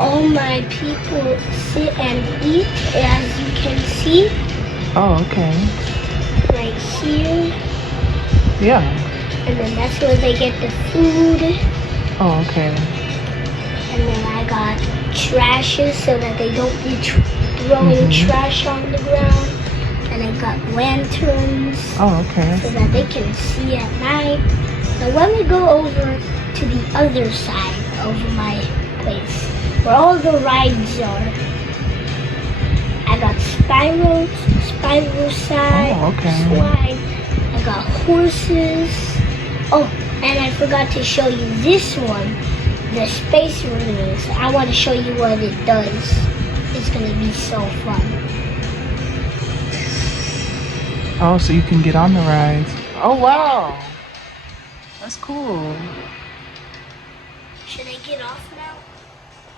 all my people sit and eat, as you can see. Oh, okay. Right here. Yeah. And then that's where they get the food. Oh, okay. And then I got trashes so that they don't be throwing trash on the ground. And I got lanterns. Oh, okay. So that they can see at night. Now when we go over to the other side of my place, where all the rides are, I got Spyro side, slide. I got horses. Oh, and I forgot to show you this one, the Space Marines. I want to show you what it does. It's gonna be so fun. Oh, so you can get on the rides. Oh, wow. That's cool. Should I get off now?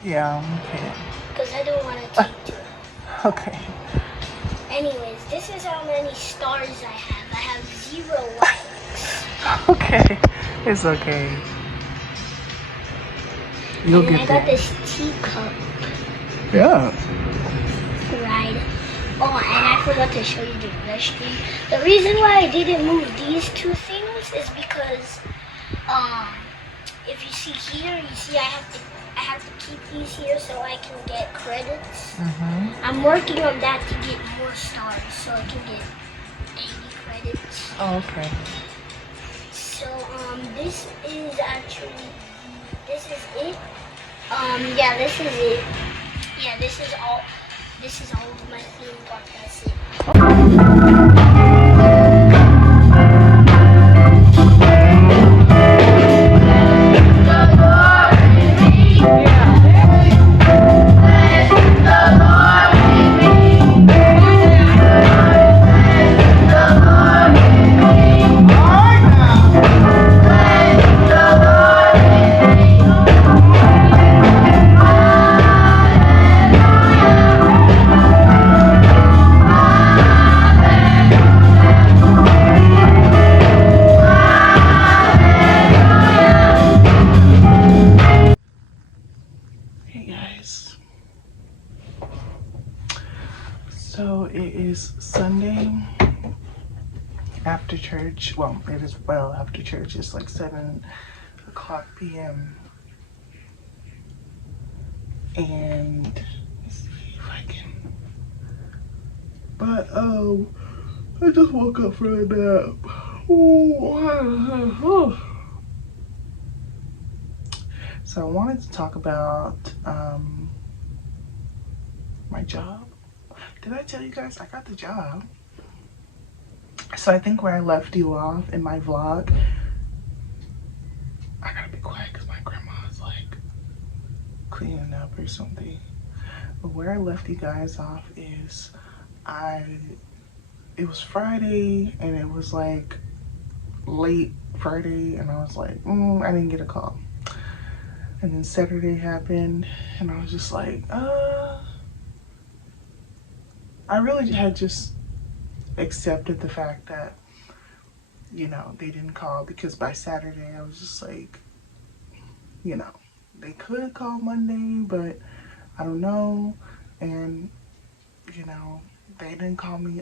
Yeah, okay. Because I don't want to take too long. Okay. Anyways, this is how many stars I have. I have 0 likes. Okay. It's okay. You'll get I there. got this teacup Yeah. ride. Oh, and I forgot to show you the restroom. The reason why I didn't move these 2 things is because, if you see here, you see I have to keep these here so I can get credits. I'm working on that to get more stars so I can get 80 credits. Oh, okay. So, this is it. Yeah, this is it. Yeah, this is all of my theme park. That's it. Hey guys. So it is Sunday after church. Well, it is well after church. It's like 7 o'clock p.m. And let's see if I can. But I just woke up from a nap. So I wanted to talk about my job. Did I tell you guys I got the job? So I think where I left you off in my vlog, I gotta be quiet because my grandma's like cleaning up or something. But where I left you guys off is it was Friday and it was like late Friday and I was like, I didn't get a call. And then Saturday happened and I was just like, I really had just accepted the fact that, you know, they didn't call, because by Saturday I was just like, you know, they could call Monday, but I don't know. And, you know, they didn't call me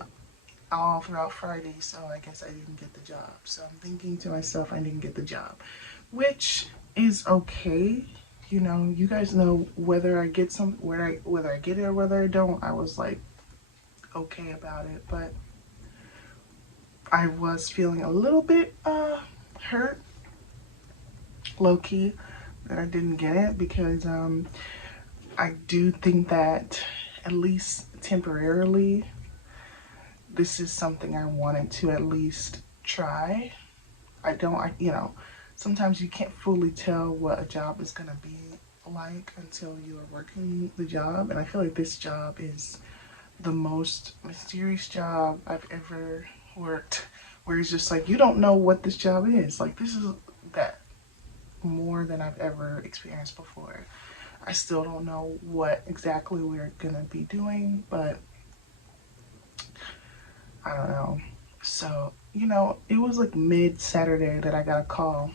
all throughout Friday, so I guess I didn't get the job. So I'm thinking to myself, I didn't get the job, which is okay. You know, you guys know whether I get whether I get it or whether I don't, I was like okay about it. But I was feeling a little bit hurt, low-key, that I didn't get it, because I do think that at least temporarily this is something I wanted to at least try. You know, sometimes you can't fully tell what a job is gonna be like until you are working the job, and I feel like this job is the most mysterious job I've ever worked, where it's just like you don't know what this job is. Like, this is that more than I've ever experienced before. I still don't know what exactly we're gonna be doing, but I don't know. So, you know, it was like mid-Saturday that I got a call.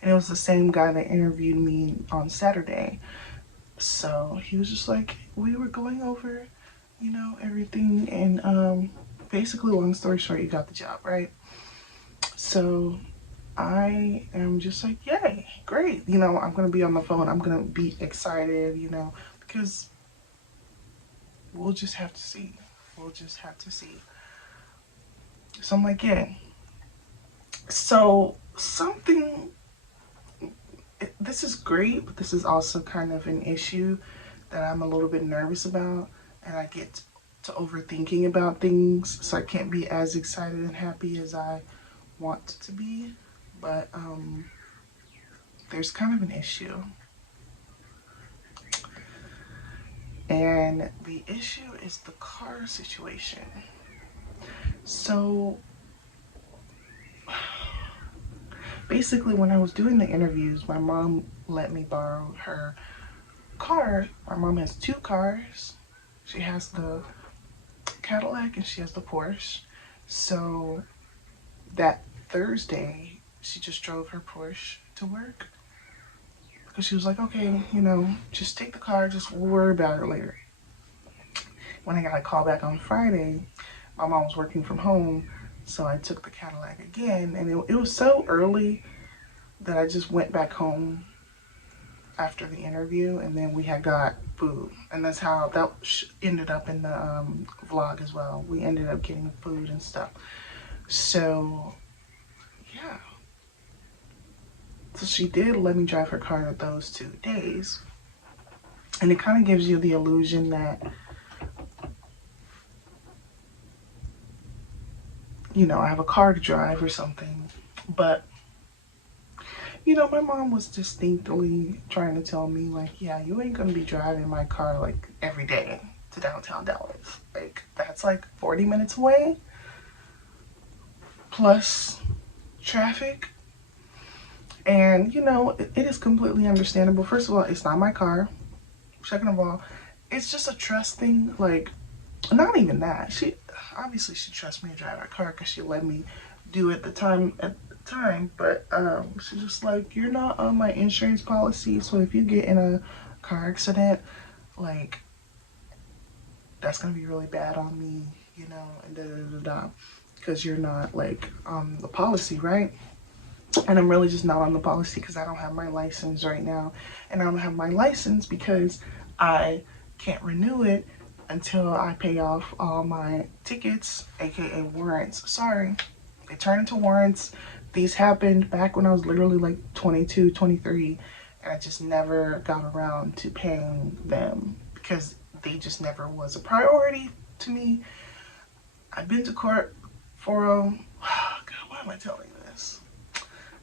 And it was the same guy that interviewed me on Saturday. So he was just like, we were going over, you know, everything. And basically, long story short, you got the job, right? So I am just like, yay, great. You know, I'm going to be on the phone. I'm going to be excited, you know, because we'll just have to see. We'll just have to see. So I'm like, yeah. So something, this is great, but this is also kind of an issue that I'm a little bit nervous about. And I get to overthinking about things. So I can't be as excited and happy as I want to be. But there's kind of an issue. And the issue is the car situation. So basically, when I was doing the interviews, my mom let me borrow her car. My mom has two cars. She has the Cadillac and she has the Porsche. So that Thursday, she just drove her Porsche to work because she was like, okay, you know, just take the car, just worry about it later. When I got a call back on Friday, my mom was working from home, so I took the Cadillac again, and it was so early that I just went back home after the interview, and then we had got food, and that's how that ended up in the vlog as well. We ended up getting food and stuff. So yeah, so she did let me drive her car those 2 days, and it kind of gives you the illusion that, you know, I have a car to drive or something. But you know, my mom was distinctly trying to tell me, like, yeah, you ain't gonna be driving my car like every day to downtown Dallas. Like, that's like 40 minutes away, plus traffic. And, you know, it is completely understandable. First of all, it's not my car. Second of all, it's just a trust thing. Like, not even that. She obviously she trusts me to drive her car because she let me do it at the time, but she's just like, you're not on my insurance policy, so if you get in a car accident, like, that's gonna be really bad on me, you know, and da da da da, because you're not like on the policy, right? And I'm really just not on the policy because I don't have my license right now, and I don't have my license because I can't renew it until I pay off all my tickets, aka warrants. Sorry, they turn into warrants. These happened back when I was literally like 22, 23, and I just never got around to paying them because they just never was a priority to me. I've been to court for God, why am I telling you this?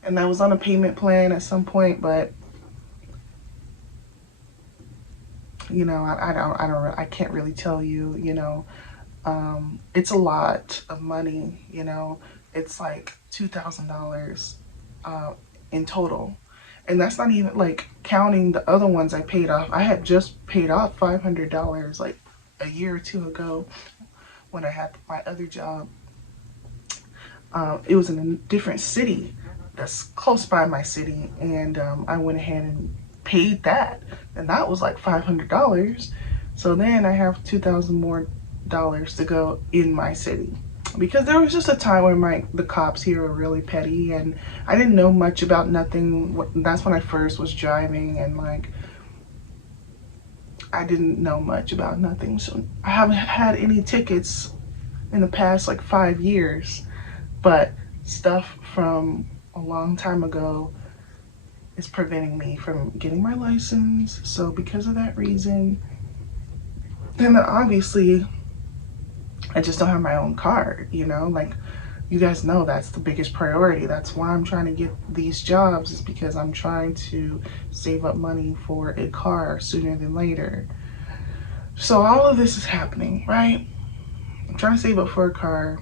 And I was on a payment plan at some point, but you know, I can't really tell you, you know. It's a lot of money, you know. It's like $2,000 in total. And that's not even like counting the other ones I paid off. I had just paid off $500 like a year or two ago when I had my other job. It was in a different city that's close by my city, and I went ahead and paid that, and that was like $500. So then I have $2,000 more to go in my city, because there was just a time when the cops here were really petty, and I didn't know much about nothing. That's when I first was driving, and like I didn't know much about nothing. So I haven't had any tickets in the past like 5 years, but stuff from a long time ago is preventing me from getting my license. So because of that reason, then obviously I just don't have my own car, you know, like you guys know that's the biggest priority. That's why I'm trying to get these jobs, is because I'm trying to save up money for a car sooner than later. So all of this is happening, right? I'm trying to save up for a car.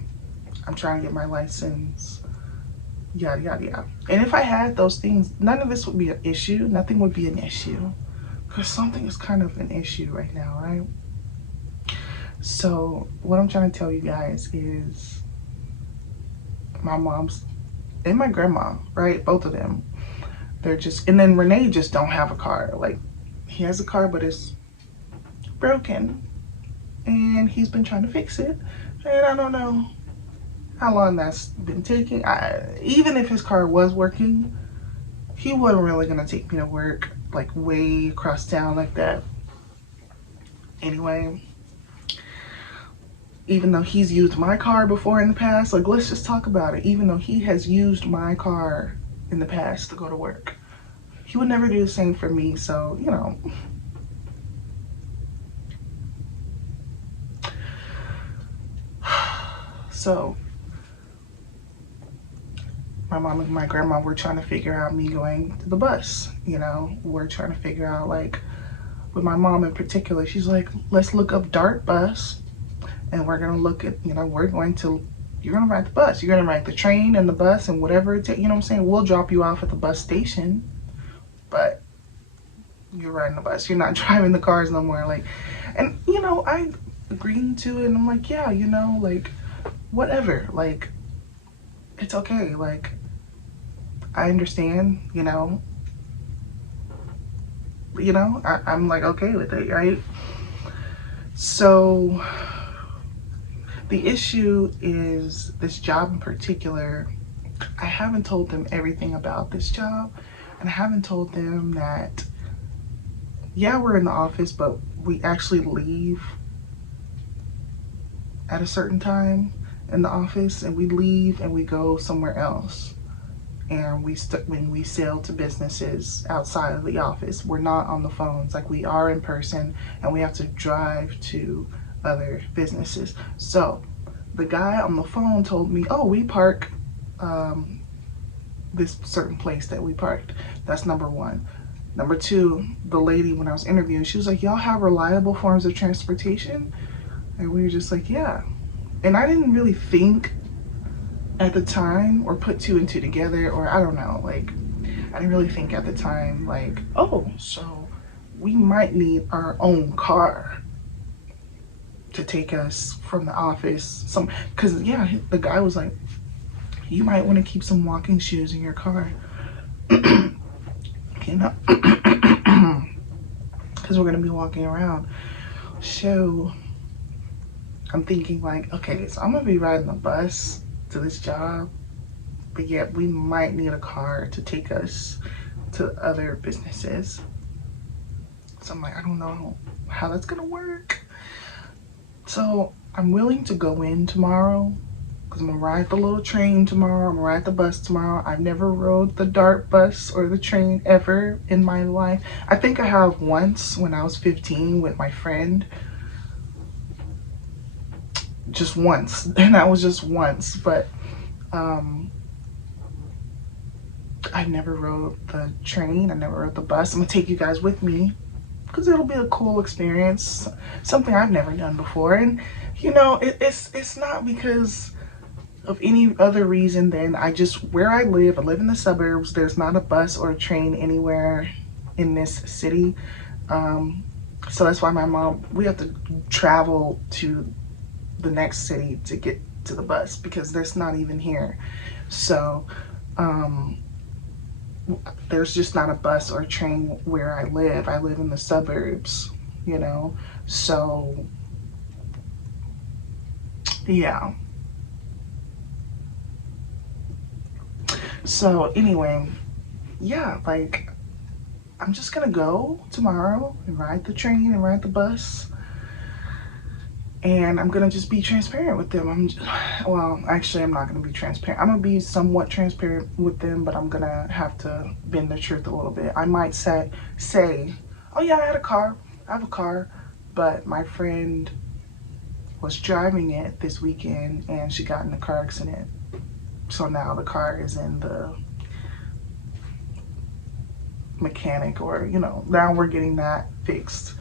I'm trying to get my license, yada, yada, yada. And if I had those things, none of this would be an issue. Nothing would be an issue, because something is kind of an issue right now, right? So what I'm trying to tell you guys is my mom's and my grandma, right? Both of them. They're just, and then Renee just don't have a car. Like, he has a car, but it's broken, and he's been trying to fix it, and I don't know how long that's been taking. Even if his car was working, he wasn't really gonna take me to work like way across town like that. Anyway, even though he's used my car before in the past, like, let's just talk about it. Even though he has used my car in the past to go to work, he would never do the same for me. So, you know, so my mom and my grandma were trying to figure out me going to the bus. You know, we're trying to figure out, like, with my mom in particular, she's like, let's look up DART bus, and we're gonna look at, you know, you're gonna ride the bus, you're gonna ride the train and the bus and whatever it takes, you know what I'm saying? We'll drop you off at the bus station, but you're riding the bus, you're not driving the cars no more. Like, and you know, I agreed to it, and I'm like, yeah, you know, like, whatever, like, it's okay, like, I understand, you know, I'm like okay with it, right? So the issue is this job in particular. I haven't told them everything about this job, and I haven't told them that, yeah, we're in the office, but we actually leave at a certain time in the office, and we leave and we go somewhere else. And when we sell to businesses outside of the office, we're not on the phones like we are in person, and we have to drive to other businesses. So the guy on the phone told me, oh, we park this certain place that we parked. That's number one. Number two, the lady, when I was interviewing, she was like, y'all have reliable forms of transportation? And we were just like, yeah. And I didn't really think at the time, or put two and two together, or I don't know, like, I didn't really think at the time, like, oh, so we might need our own car to take us from the office. Because yeah, the guy was like, you might want to keep some walking shoes in your car. You know, because we're gonna be walking around. So I'm thinking like, okay, so I'm gonna be riding the bus to this job, but yet we might need a car to take us to other businesses. So I'm like, I don't know how that's gonna work. So I'm willing to go in tomorrow, because I'm gonna ride the little train tomorrow. I'm gonna ride the bus tomorrow. I've never rode the DART bus or the train ever in my life. I think I have once when I was 15 with my friend. Just once, and that was just once, but I never rode the train, I never rode the bus. I'm gonna take you guys with me because it'll be a cool experience, something I've never done before. And you know, it's not because of any other reason than where I live in the suburbs, there's not a bus or a train anywhere in this city, so that's why we have to travel to the next city to get to the bus, because there's not even here. So there's just not a bus or a train where I live. I live in the suburbs, you know, so yeah. So anyway, yeah, like, I'm just gonna go tomorrow and ride the train and ride the bus, and I'm gonna just be transparent with them. Well, actually, I'm not gonna be transparent. I'm gonna be somewhat transparent with them, but I'm gonna have to bend the truth a little bit. I might say, oh yeah, I have a car, but my friend was driving it this weekend and she got in a car accident. So now the car is in the mechanic, or, you know, now we're getting that fixed.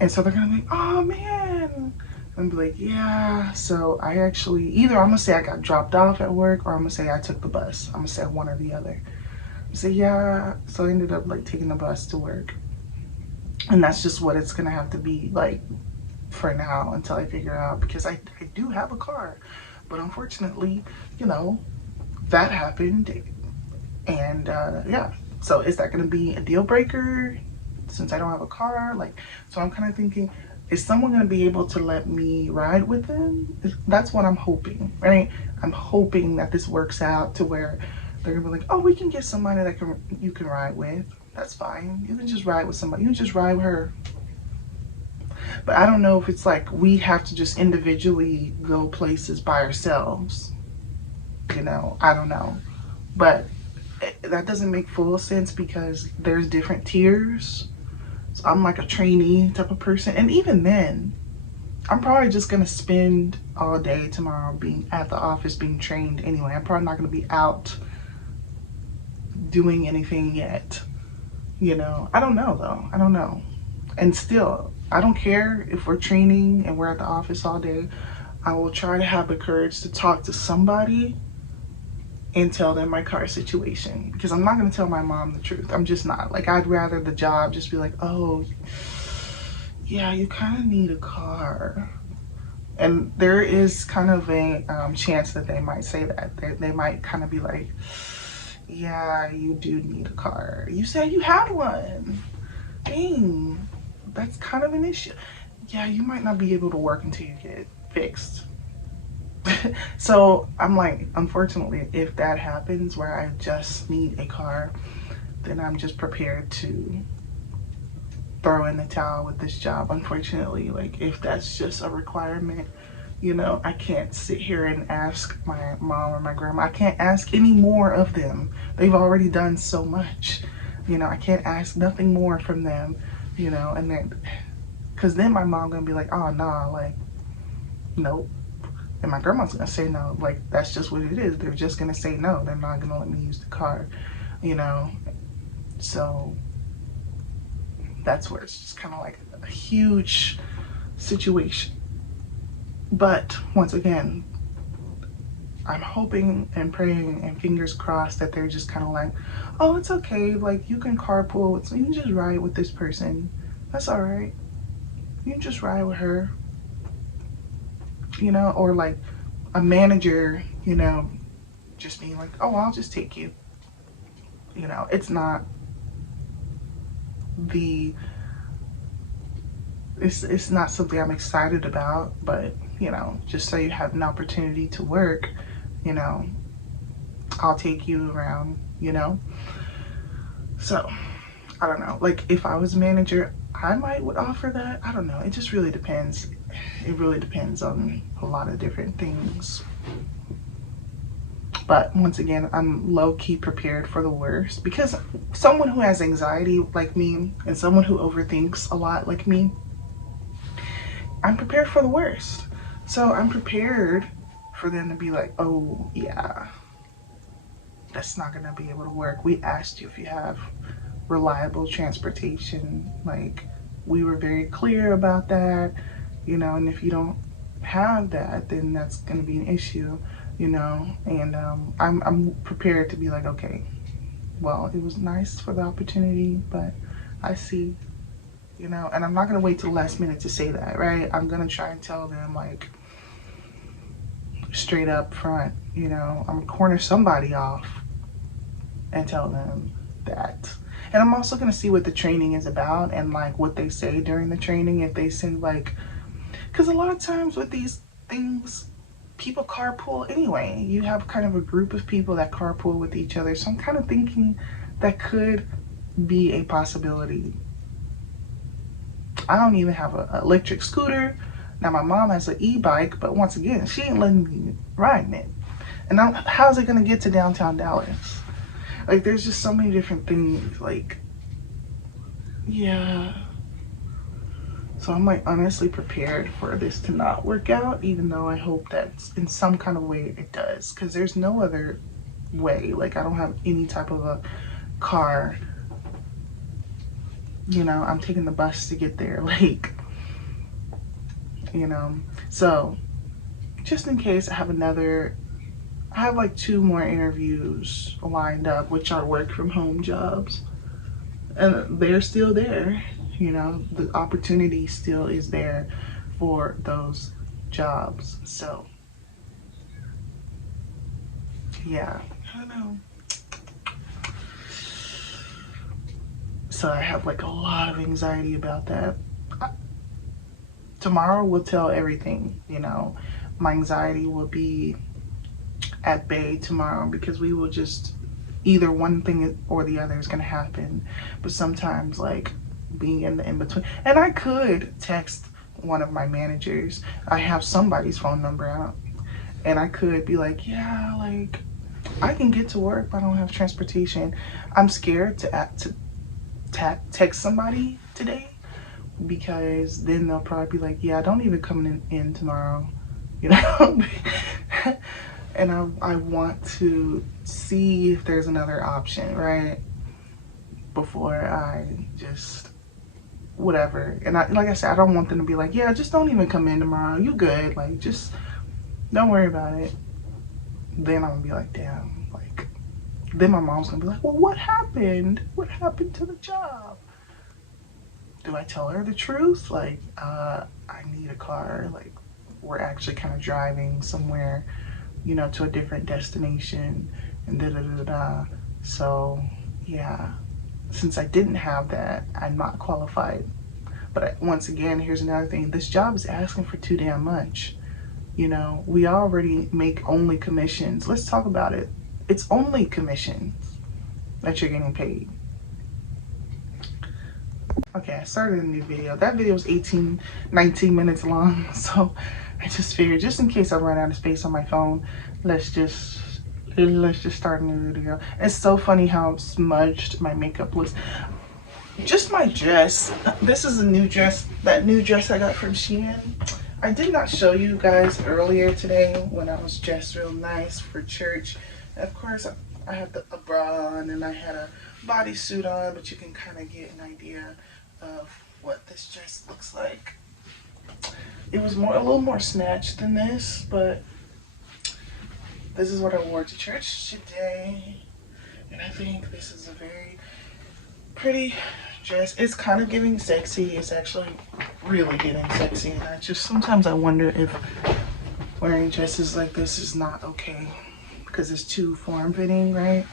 And so they're gonna be like, oh man, and be like, yeah. So I actually, either I'm gonna say I got dropped off at work, or I'm gonna say I took the bus. I'm gonna say one or the other. So yeah, so I ended up like taking the bus to work, and that's just what it's gonna have to be like for now until I figure out, because I do have a car, but unfortunately, you know, that happened, and yeah. So is that gonna be a deal breaker? since I don't have a car. Like, so I'm kind of thinking, is someone going to be able to let me ride with them? That's what I'm hoping, right? I'm hoping that this works out to where they're gonna be like, oh, we can get somebody that you can ride with. That's fine. You can just ride with somebody. You can just ride with her. But I don't know if it's like we have to just individually go places by ourselves. You know, I don't know. But that doesn't make full sense because there's different tiers. So I'm like a trainee type of person. And even then, I'm probably just going to spend all day tomorrow being at the office being trained anyway. I'm probably not going to be out doing anything yet. You know, I don't know though. I don't know. And still, I don't care if we're training and we're at the office all day. I will try to have the courage to talk to somebody and tell them my car situation, because I'm not going to tell my mom the truth. I'm just not. Like, I'd rather the job just be like, oh, yeah, you kind of need a car. And there is kind of a chance that they might say that. They might kind of be like, yeah, you do need a car. You said you had one. Dang, that's kind of an issue. Yeah, you might not be able to work until you get it fixed. So I'm like, unfortunately, if that happens where I just need a car, then I'm just prepared to throw in the towel with this job. Unfortunately, like, if that's just a requirement, you know, I can't sit here and ask my mom or my grandma. I can't ask any more of them. They've already done so much. You know, I can't ask nothing more from them, you know, and then, because then my mom gonna be like, oh, nah, like, nope. And my grandma's gonna say no. Like, that's just what it is. They're just gonna say no. They're not gonna let me use the car, you know. So that's where it's just kind of like a huge situation. But once again, I'm hoping and praying and fingers crossed that they're just kind of like, oh, it's okay. Like, you can carpool. So you can just ride with this person. That's all right. You can just ride with her. You know, or like a manager, you know, just being like, oh, I'll just take you. You know, it's not it's not something I'm excited about, but, you know, just so you have an opportunity to work, you know, I'll take you around, you know. So I don't know, like, if I was a manager, I would offer that. I don't know, it just really depends. It really depends on a lot of different things. But once again, I'm low-key prepared for the worst, because someone who has anxiety like me and someone who overthinks a lot like me, I'm prepared for the worst. So I'm prepared for them to be like, oh yeah, that's not gonna be able to work. We asked you if you have reliable transportation. Like, we were very clear about that, you know, and if you don't have that, then that's going to be an issue, you know. And I'm prepared to be like, okay, well, it was nice for the opportunity, but I see, you know. And I'm not going to wait till the last minute to say that, right? I'm going to try and tell them, like, straight up front, you know. I'm going to corner somebody off and tell them that. And I'm also going to see what the training is about and, like, what they say during the training. If they say, like, because a lot of times with these things, people carpool anyway. You have kind of a group of people that carpool with each other. So I'm kind of thinking that could be a possibility. I don't even have an electric scooter. Now, my mom has an e-bike, but once again, she ain't letting me ride in it. And how's it going to get to downtown Dallas? Like, there's just so many different things, like, yeah. So I'm, like, honestly prepared for this to not work out, even though I hope that in some kind of way it does, because there's no other way. Like, I don't have any type of a car, you know. I'm taking the bus to get there, like, you know. So just in case, I have like 2 more interviews lined up, which are work from home jobs, and they're still there. You know, the opportunity still is there for those jobs. So yeah, I don't know. So I have like a lot of anxiety about that. Tomorrow will tell everything, you know. My anxiety will be at bay tomorrow because we will just, either one thing or the other is going to happen. But sometimes, like, being in the in between, and I could text one of my managers. I have somebody's phone number. And I could be like, yeah, like, I can get to work, but I don't have transportation. I'm scared to text somebody today because then they'll probably be like, yeah, don't even come in tomorrow, you know. And I want to see if there's another option, right, before I just whatever. And like I said, I don't want them to be like, yeah, just don't even come in tomorrow, you good, like, just don't worry about it. Then I'm gonna be like, damn, like, then my mom's gonna be like, well, what happened to the job? Do I tell her the truth? Like, I need a car. Like, we're actually kind of driving somewhere, you know, to a different destination, and da da da da. So, yeah, since I didn't have that, I'm not qualified. But once again, here's another thing. This job is asking for too damn much. You know, we already make only commissions. Let's talk about it. It's only commissions that you're getting paid. Okay, I started a new video. That video was 19 minutes long. So I just figured, just in case I run out of space on my phone, let's just start a new video. It's so funny how smudged my makeup looks. Just my dress. This is a new dress. That new dress I got from Shein. I did not show you guys earlier today when I was dressed real nice for church. And of course, I had a bra on and I had a bodysuit on, but you can kind of get an idea of what this dress looks like. It was a little more snatched than this, but this is what I wore to church today. And I think this is a very pretty dress. It's kind of giving sexy. It's actually really getting sexy. And sometimes I wonder if wearing dresses like this is not okay because it's too form-fitting, right?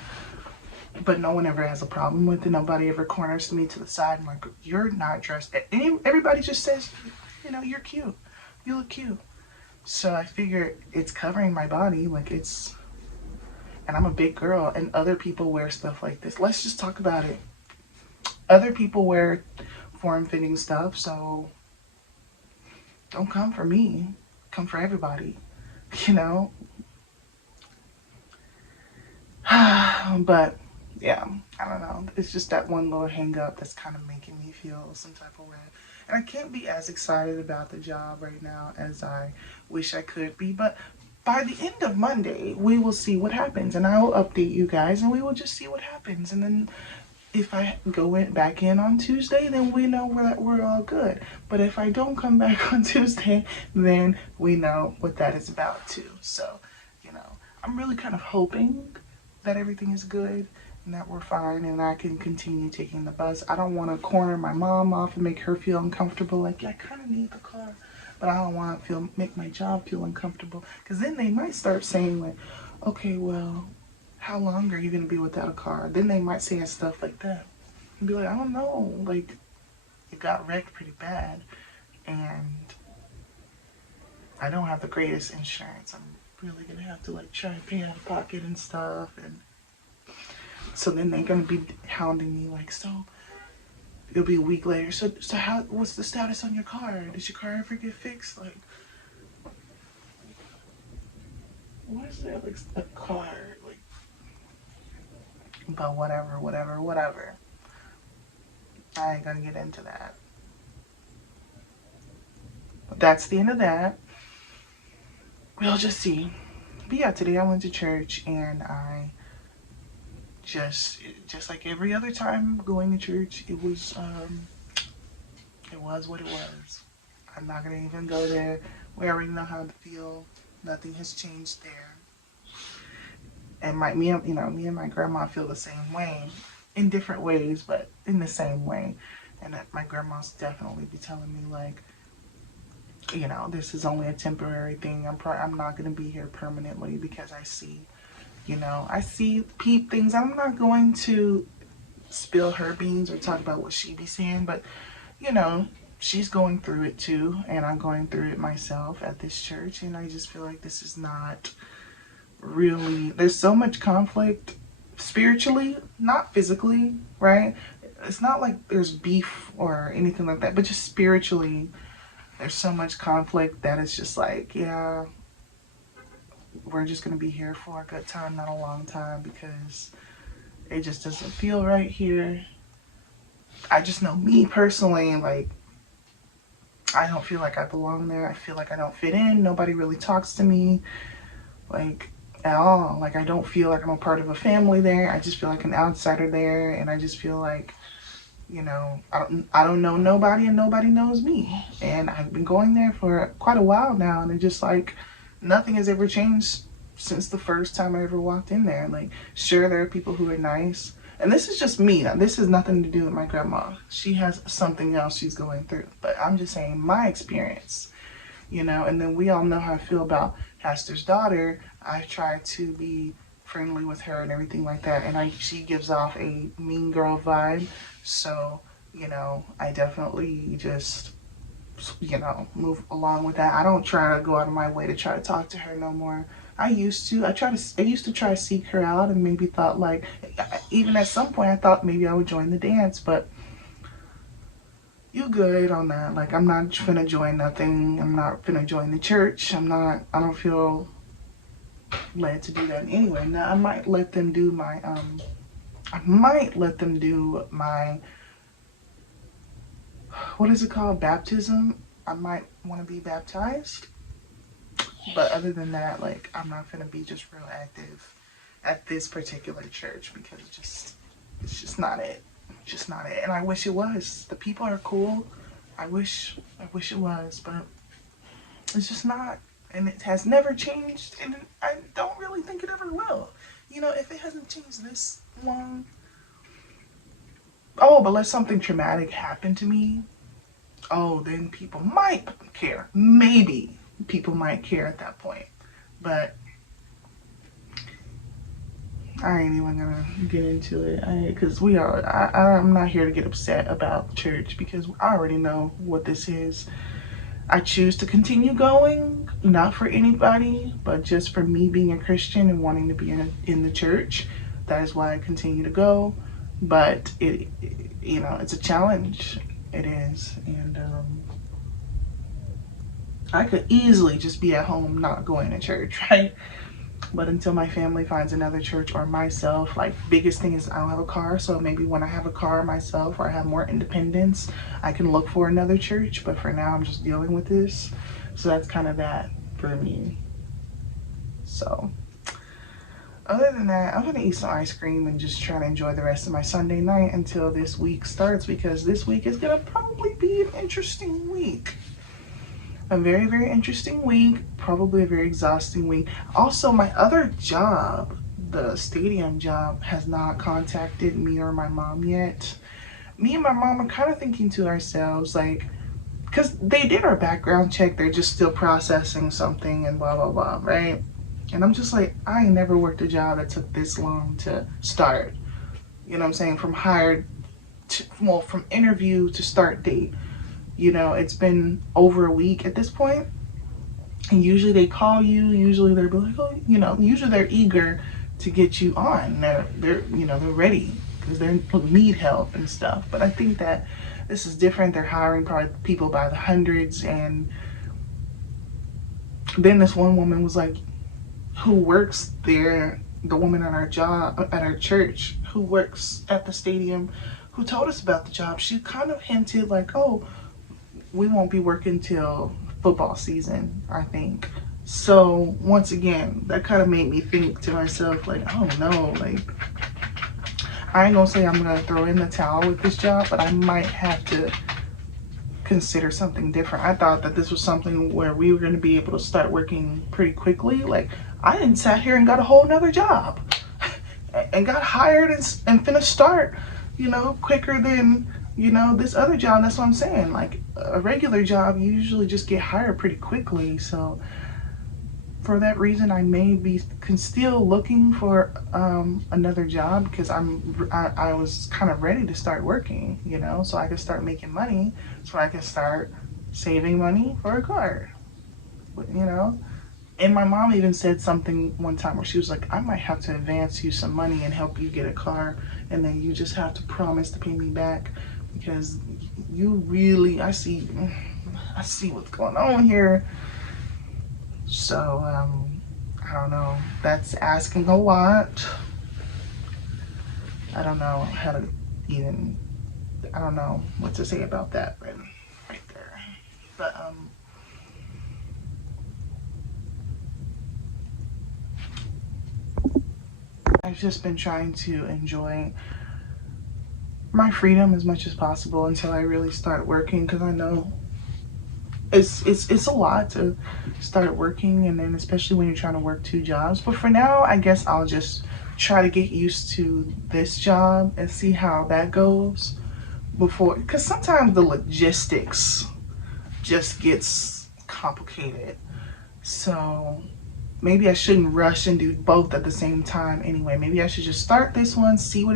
But no one ever has a problem with it. Nobody ever corners me to the side and like, you're not dressed. Everybody just says, you know, you're cute. You look cute. So I figure it's covering my body. Like, it's, and I'm a big girl and other people wear stuff like this. Let's just talk about it. Other people wear form-fitting stuff, so don't come for me. Come for everybody, you know? But yeah, I don't know. It's just that one little hang up that's kind of making me feel some type of way. And I can't be as excited about the job right now as I wish I could be. But by the end of Monday, we will see what happens. And I will update you guys and we will just see what happens. And then if I go back in on Tuesday, then we know that we're all good. But if I don't come back on Tuesday, then we know what that is about too. So, you know, I'm really kind of hoping that everything is good and that we're fine and I can continue taking the bus. I don't want to corner my mom off and make her feel uncomfortable. Like, yeah, I kind of need the car, but I don't want to make my job feel uncomfortable, because then they might start saying like, okay, well, how long are you going to be without a car? Then they might say stuff like that and be like, I don't know, like, it got wrecked pretty bad and I don't have the greatest insurance. I'm really gonna have to like try and pay out of pocket and stuff. And so then they're gonna be hounding me like, so it'll be a week later, so what's the status on your car? Did your car ever get fixed? Like, why is there like a car? Like, but whatever. I ain't gonna get into that. But that's the end of that. We'll just see. But yeah, today I went to church and I just like every other time going to church, it was what it was. I'm not gonna even go there. We already know how to feel. Nothing has changed there. And me and my grandma feel the same way, in different ways, but in the same way. And that my grandma's definitely be telling me like, you know, this is only a temporary thing. I'm not going to be here permanently, because I see, you know, I see things. I'm not going to spill her beans or talk about what she be saying, but you know, she's going through it too, and I'm going through it myself at this church, and I just feel like this is not really, there's so much conflict spiritually, not physically, right? It's not like there's beef or anything like that, but just spiritually, there's so much conflict that it's just like, yeah, we're just gonna be here for a good time, not a long time, because it just doesn't feel right here. I just know me personally, like, I don't feel like I belong there. I feel like I don't fit in. Nobody really talks to me, like, at all. Like, I don't feel like I'm a part of a family there. I just feel like an outsider there, and I just feel like, you know, I don't know nobody, and nobody knows me. And I've been going there for quite a while now, and it's just like nothing has ever changed since the first time I ever walked in there. Like, sure, there are people who are nice, and this is just me. Now, this has nothing to do with my grandma. She has something else she's going through, but I'm just saying my experience, you know. And then we all know how I feel about Pastor's daughter. I try to be friendly with her and everything like that, and she gives off a mean girl vibe. So, you know, I definitely just, you know, move along with that. I don't try to go out of my way to try to talk to her no more. I used to try to seek her out, and maybe thought, like, even at some point I thought maybe I would join the dance, but you good on that. Like, I'm not finna join nothing. I'm not finna join the church. I don't feel led to do that anyway. Now, I might let them do my, what is it called? Baptism. I might want to be baptized. But other than that, like, I'm not gonna be just real active at this particular church, because it's just not it. It's just not it. And I wish it was. The people are cool. I wish it was, but it's just not. And it has never changed, and I don't really think it ever will. You know, if it hasn't changed this long. Oh, but let something traumatic happen to me. Oh, then people might care. Maybe people might care at that point. But I ain't even gonna get into it, because I'm not here to get upset about church, because I already know what this is. I choose to continue going, not for anybody, but just for me being a Christian and wanting to be in the church. That is why I continue to go. But you know, it's a challenge. It is, and I could easily just be at home not going to church, right? But until my family finds another church, or myself, like, biggest thing is I don't have a car. So maybe when I have a car myself, or I have more independence, I can look for another church. But for now, I'm just dealing with this. So that's kind of that for me. So other than that, I'm gonna eat some ice cream and just try to enjoy the rest of my Sunday night until this week starts, because this week is gonna probably be an interesting week. A very, very interesting week, probably a very exhausting week. Also, my other job, the stadium job, has not contacted me or my mom yet. Me and my mom are kind of thinking to ourselves, like, because they did our background check, they're just still processing something and blah, blah, blah, right? And I'm just like, I ain't never worked a job that took this long to start. You know what I'm saying? From from interview to start date. You know, it's been over a week at this point. And usually they call you, usually they're like, oh, you know, usually they're eager to get you on. They're you know, they're ready, because they need help and stuff. But I think that this is different. They're hiring probably people by the hundreds. And then this one woman was like, who works there, the woman at our job, at our church, who works at the stadium, who told us about the job, she kind of hinted like, oh, we won't be working till football season, I think. So once again, that kind of made me think to myself, like, I don't know, like, I ain't gonna say I'm gonna throw in the towel with this job, but I might have to consider something different. I thought that this was something where we were gonna be able to start working pretty quickly. Like, I didn't sat here and got a whole nother job and got hired and finna start, you know, quicker than, you know, this other job. That's what I'm saying. Like, a regular job, you usually just get hired pretty quickly. So for that reason, I may be still looking for another job, because I was kind of ready to start working, you know, so I could start making money, so I could start saving money for a car, you know. And my mom even said something one time where she was like, I might have to advance you some money and help you get a car, and then you just have to promise to pay me back, because you really, I see what's going on here. So I don't know, that's asking a lot. I don't know how to even, I don't know what to say about that right there. But I've just been trying to enjoy my freedom as much as possible until I really start working, because I know it's a lot to start working, and then especially when you're trying to work 2 jobs. But for now, I guess I'll just try to get used to this job and see how that goes before, because sometimes the logistics just gets complicated. So maybe I shouldn't rush and do both at the same time anyway. Maybe I should just start this one, see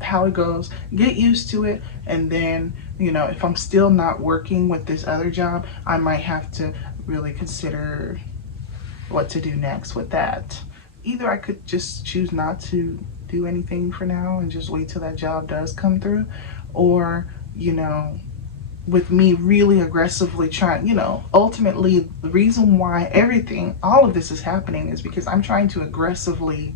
how it goes, get used to it, and then, you know, if I'm still not working with this other job, I might have to really consider what to do next with that. Either I could just choose not to do anything for now and just wait till that job does come through, or, you know, with me really aggressively trying, you know, ultimately the reason why all of this is happening is because I'm trying to aggressively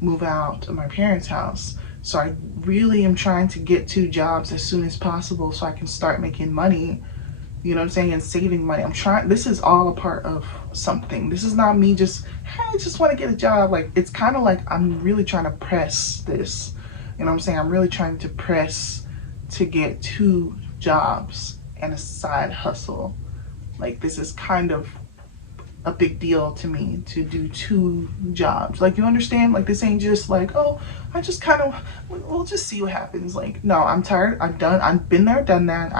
move out of my parents' house. So I really am trying to get 2 jobs as soon as possible so I can start making money, you know what I'm saying, and saving money. This is all a part of something. This is not me just, hey, I just want to get a job. Like, it's kind of like I'm really trying to press this, you know what I'm saying? I'm really trying to press to get 2 jobs and a side hustle. Like, this is kind of a big deal to me to do 2 jobs. Like, you understand? Like, this ain't just like, oh, I just kind of, we'll just see what happens. Like, no, I'm tired. I've been there, done that.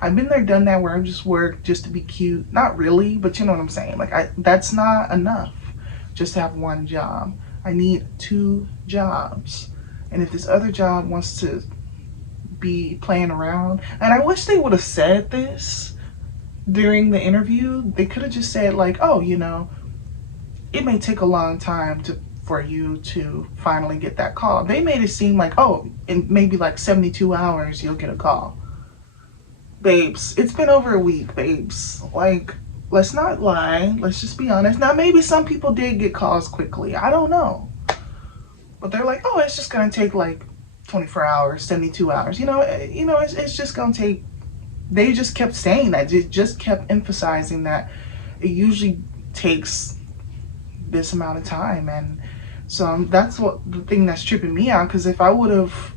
I've been there, done that, where I just work just to be cute. Not really, but you know what I'm saying. Like, that's not enough just to have 1 job. I need 2 jobs. And if this other job wants to be playing around, and I wish they would have said this during the interview. They could have just said like, oh, you know, it may take a long time for you to finally get that call. They made it seem like, oh, in maybe like 72 hours you'll get a call. Babes, it's been over a week, babes. Like, let's not lie, let's just be honest. Now maybe some people did get calls quickly, I don't know, but they're like, oh, it's just gonna take like 24 hours, 72 hours. You know, it's just gonna take, they just kept saying that, just kept emphasizing that it usually takes this amount of time. And so that's what the thing that's tripping me out, because if I would have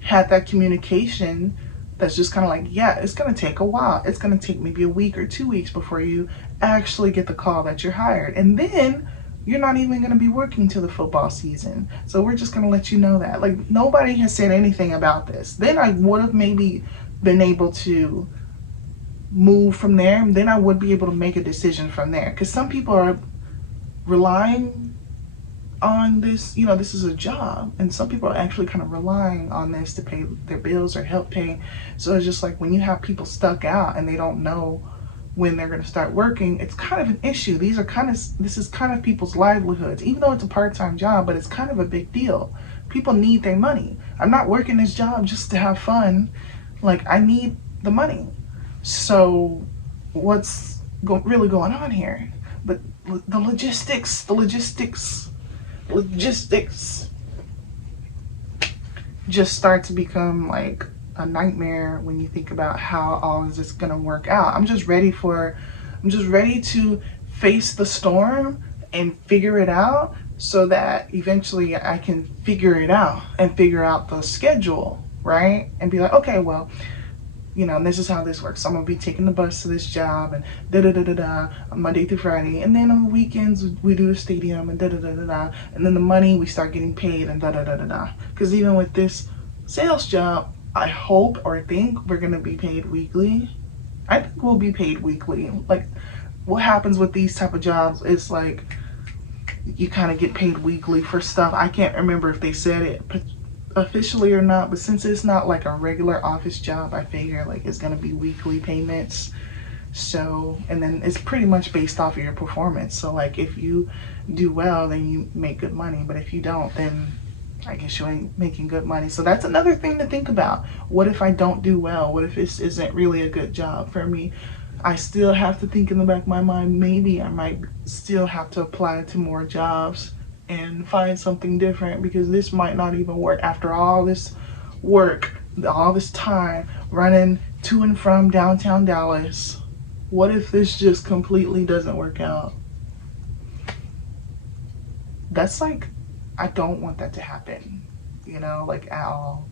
had that communication that's just kind of like, yeah, it's gonna take a while, it's gonna take maybe a week or 2 weeks before you actually get the call that you're hired, and then you're not even going to be working till the football season. So we're just going to let you know that. Like, nobody has said anything about this. Then I would have maybe been able to move from there, and then I would be able to make a decision from there. Because some people are relying on this, you know, this is a job, and some people are actually kind of relying on this to pay their bills or help pay. So it's just like, when you have people stuck out and they don't know when they're going to start working, it's kind of an issue. This is kind of people's livelihoods, even though it's a part-time job, but it's kind of a big deal. People need their money. I'm not working this job just to have fun. Like, I need the money. So what's really going on here? But the logistics just start to become like a nightmare when you think about how all of this is gonna work out. I'm just ready to face the storm and figure it out, so that eventually I can figure it out and figure out the schedule, right? And be like, okay, well, you know, this is how this works. So I'm gonna be taking the bus to this job, and da-da-da-da-da, Monday through Friday, and then on the weekends we do the stadium, and da-da-da-da-da, and then the money we start getting paid, and da-da-da-da-da. Because even with this sales job, I hope or think we're gonna be paid weekly. I think we'll be paid weekly. Like, what happens with these type of jobs is like you kind of get paid weekly for stuff. I can't remember if they said it officially or not, but since it's not like a regular office job, I figure like it's gonna be weekly payments. So, and then it's pretty much based off of your performance. So like if you do well, then you make good money, but if you don't, then I guess you ain't making good money. So that's another thing to think about. What if I don't do well? What if this isn't really a good job for me? I still have to think in the back of my mind, maybe I might still have to apply to more jobs and find something different, because this might not even work after all this work, all this time running to and from downtown Dallas. What if this just completely doesn't work out? That's like, I don't want that to happen, you know, like at all.